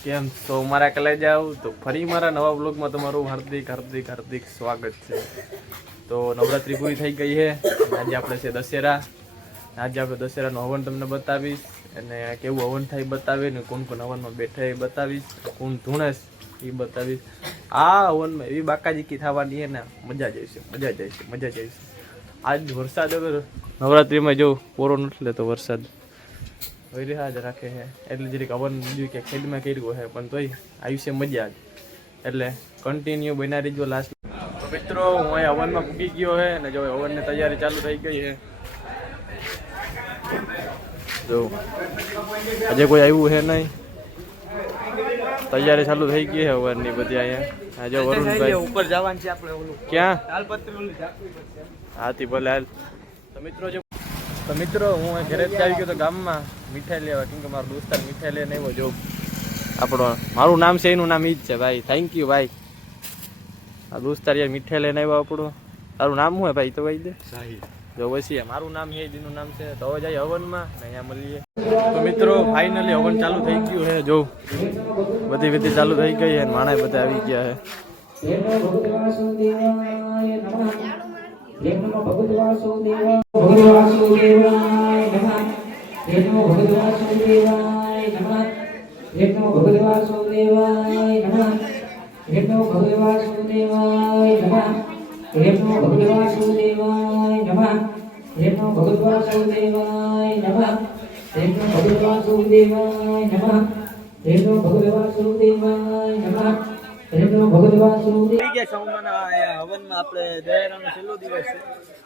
કેમ છો મારા કલેજાઓ? તો ફરી મારા નવા બ્લોગમાં તમારું હાર્દિક હાર્દિક હાર્દિક સ્વાગત છે. તો નવરાત્રી પૂરી થઈ ગઈ છે. આજે આપણે છે દશેરા. આજે આપણે દશેરાનું હવન તમને બતાવીશ અને કેવું હવન થાય બતાવીશ ને કોણ કોણ હવનમાં બેઠા એ બતાવીશ, કોણ ધૂણેશ એ બતાવીશ. આ હવનમાં એવી બાકાજીકી થવાની છે ને મજા જ આવશે, મજા જ આવશે, મજા જ આવશે. આજ વરસાદ હવે નવરાત્રિમાં જો પૂરો નથી લેતો વરસાદ વૈરાજ રાખે છે એટલે જરીક હવન બીજું કે ખેડમાં કર્યું છે પણ તોય આયુષ્ય મજા જ એટલે કન્ટિન્યુ બના રહીજો લાસ્ટ. મિત્રો હું અહીં હવનમાં પૂકી ગયો છે ને જો હવનની તૈયારી ચાલુ થઈ ગઈ છે. જો આજે કોઈ આવ્યું છે નહીં, તૈયારી ચાલુ થઈ ગઈ છે હવનની બધી. અહીંયા આજે વરુણભાઈ ઉપર જવાનું છે આપણે. ઓલું ક્યાં હાથી ભલે હાલ. તો મિત્રો હું ઘરેથી આવી ગયો તો ગામમાં મીઠાઈ લેવા, કેમ કે મારો દોસ્તાર મીઠાઈ લઈને આવ્યો. જો આપણો મારું નામ છે એનું નામ ઈ જ છે ભાઈ. થેન્ક યુ ભાઈ. આ દોસ્તાર યાર મીઠાઈ લઈને આવ્યો આપણો. તારું નામ શું હે ભાઈ? તો કહી દે. જો વસી મારું નામ છે, એનું નામ છે. તો હવે જાય હવનમાં ને અહીંયા મળીએ. તો મિત્રો ફાઇનલી હવન ચાલુ થઈ ગયું છે. જો બધી વિધિ ચાલુ થઈ ગઈ છે, માણસ બધા આવી ગયા છે.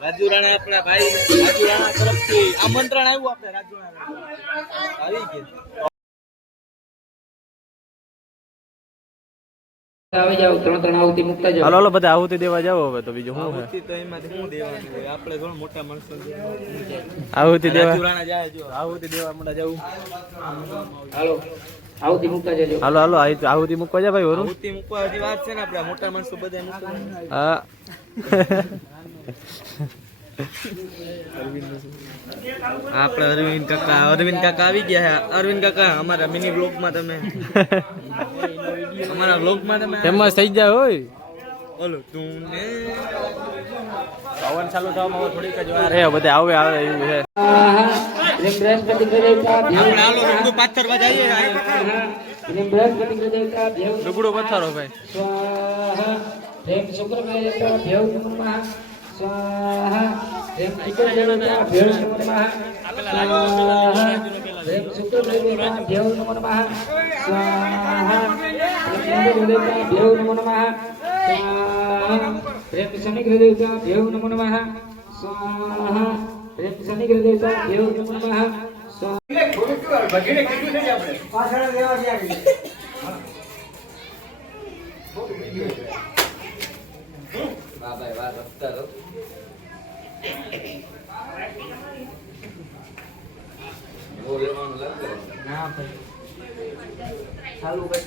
રાજુરાણા આપણા ભાઈ રાજુરાણા તરફથી આમંત્રણ આવ્યું. આપણે રાજુરાણા આવી ગયા. આવી જાવ, ત્રણ આહુતિ મુકતા જાવ. હાલો બધા આહુતિ દેવા જાવ. હવે તો બીજું શું આહુતિ તો એમાંથી શું દેવાનું હોય? આપણે થોડું મોટા માણસો આહુતિ દેવા રાજુરાણા જાય. જો આહુતિ દેવા હમણાં જાવ. હાલો આહુતિ મુકતા જજો. હાલો હાલો આહુતિ મુકવા જા ભાઈ. આહુતિ મુકવા હજી વાત છે ને. આપણે મોટા માણસો બધા મૂકવા. હા આપડે અરવિંદ કાકા આવી ગયા છે. અરવિંદ કાકા અમારા મિની બ્લોગમાં તમે અમારા બ્લોગમાં તમે ફેમસ થઈ જાય. હોય બોલો તું ને પવન ચાલુ થવામાં થોડીક જ વાર છે. બધે આવે એવું છે. લુગડો પથ્થરો ભાઈ. સ્વાહા રેમ શુક્ર દેવતા ભેવ નમો નમઃ. સ્વાહા રેમ શુક્ર દેવતા ભેવ નમો નમઃ. સ્વાહા રેમ દેવતા ભેવ નમો નમઃ. સ્વાહા રેમ શનિગ્રહ દેવતા ભેવ નમો નમઃ. સ્વાહા રેમ શનિગ્રહ દેવતા ભેવ નમો નમઃ. સ્વાહા ભગીને કેટલું છે આપણે પાછળ દેવા ગયા. વાહ ભાઈ વાહ. રસ્તા રો બોલવાનું લાગે ના ભાઈ. ચાલુ કર.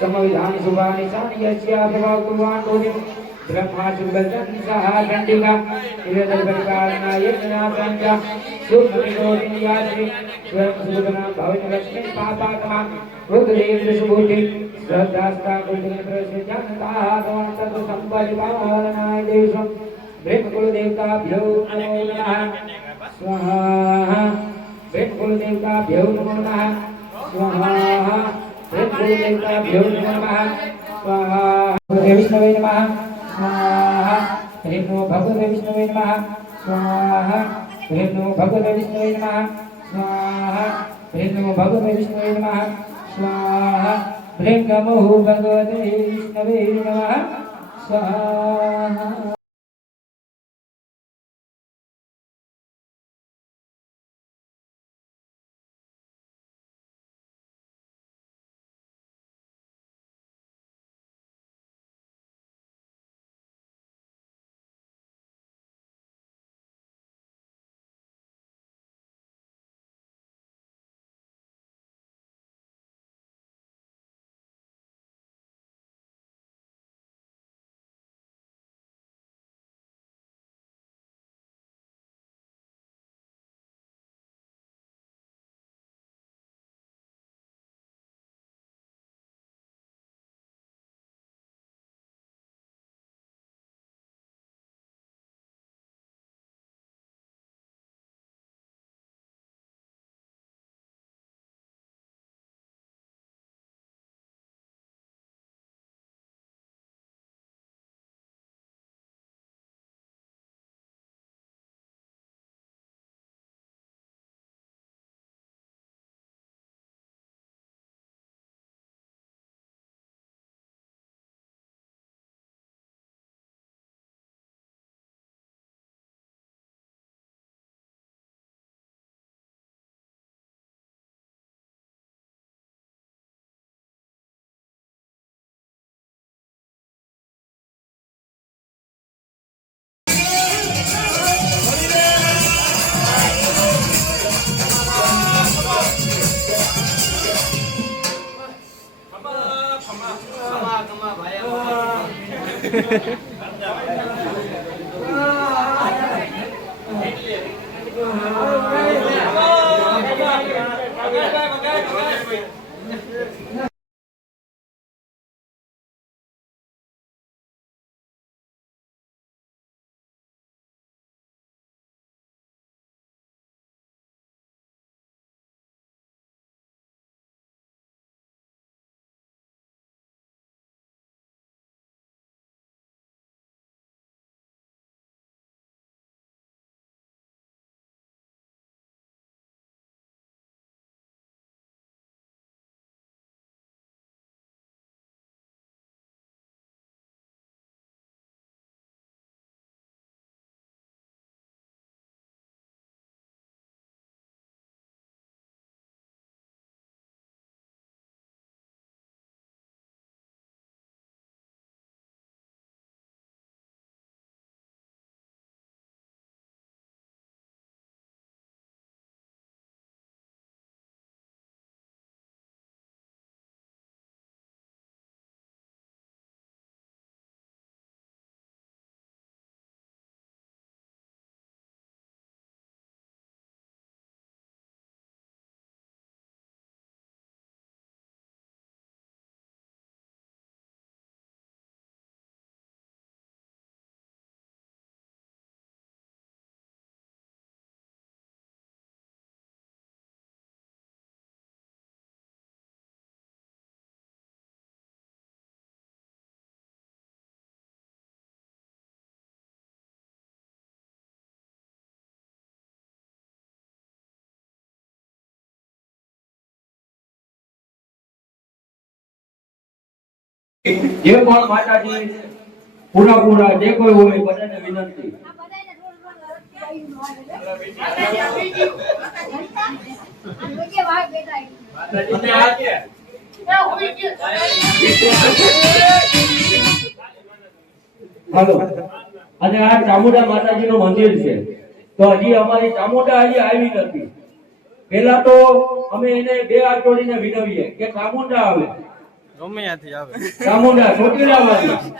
समविधान सुभानि सानियस्या प्रभावकुर्वान् भूमिं ब्रह्मा शुभदं सहा दण्डिका इवेदपरिपालनाय जनापञ्च सुखनिरोधिन्यासि स्वयं सुगुणा भवति लक्ष्मी पापात्मा रुद्रेन्द्र सुभूति श्रद्धास्ता कुलदेवस्य जनताः तवान्तु सम्परिपालनाय देवं ब्रह्मकुलदेवताभ्यो नमो नमः स्वाहा ब्रह्मकुलदेवताभ्यो नमो नमः स्वाहा ब्रह्मकुलदेवताभ्यो नमो नमः स्वाहा विष्णवे नमः स्वाहा ह्रीं नमो भगवते विष्णवे नमः स्वाहा ह्रीं नमो भगवते विष्णवे नमः स्वाहा ह्रीं नमो भगवते विष्णवे नमः स्वाहा ह्रीं नमो भगवते विष्णवे नमः स्वाहा। જે પણ માતાજી પૂરા જે કોઈ હોય બધાને વિનંતી હાલો અને આ ચામુંડા માતાજીનું મંદિર છે તો હજી અમારી ચામુંડા હજી આવી નથી પહેલા તો અમે એને બે હાથ જોડીને વિનવીએ કે ચામુંડા આવે ગમે ત્યાંથી આવે ચામુંડા ચોટીલામાંથી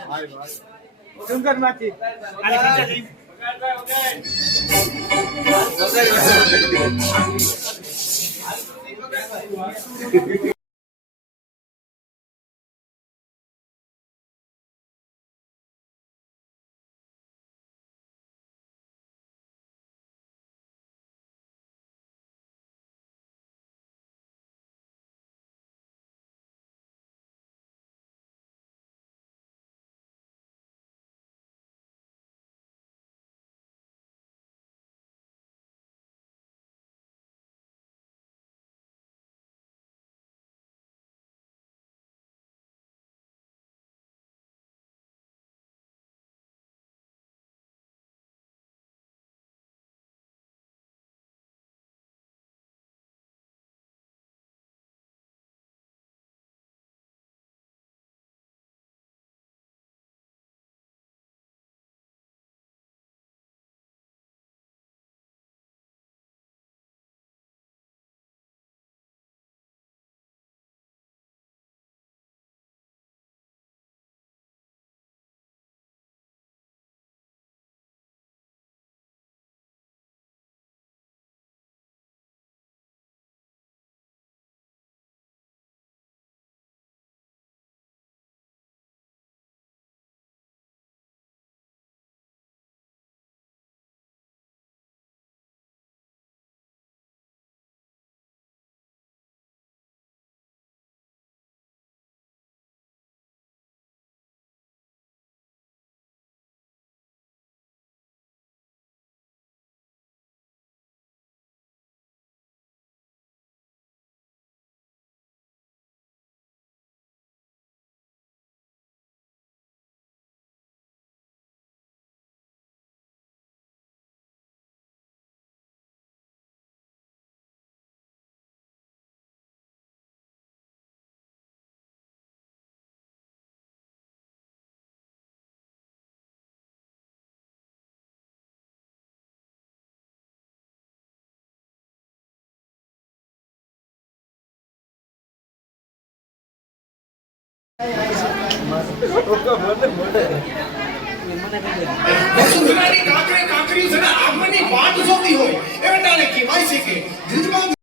વસુંધરાની કાંકરી છે ને આગમનની વાટ જોતી હોય એ વેટાને કહેવાય છે કે જજમાન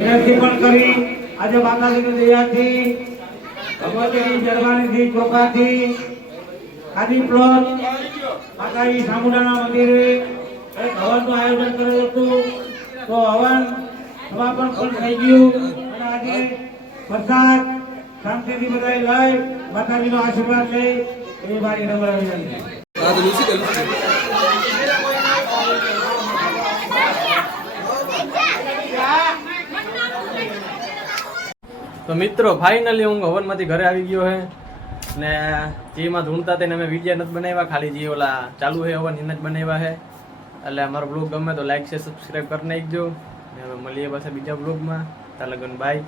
વિનંતી પણ કરી આજે માતાજીની દયાથી ભગવતીની જરવાણીથી ચોખાથી ખાદી પ્લોટ માતાજી સામુંડાના મંદિરે એક હવનનું આયોજન કરેલું હતું. તો હવન સમાપન પણ થઈ ગયું અને આજે પ્રસાદ શાંતિથી બધાએ લઈ માતાજીનો આશીર્વાદ લઈ એવી મારી નમ્ર વિનંતી. તો મિત્રો ફાઇનલી હું હવનમાંથી ઘરે આવી ગયો હે ને જેમાં ધૂણતા તેને મેં વિડીયો નથી બનાવ્યા, ખાલી જે ઓલા ચાલુ હે હવન એને જ બનાવ્યા હે. એટલે અમારો બ્લોગ ગમે તો લાઈક છે સબસ્ક્રાઈબ કરી નાખજો ને હવે મળીએ પાછા બીજા બ્લોગમાં. ત્યાં લગન બાય.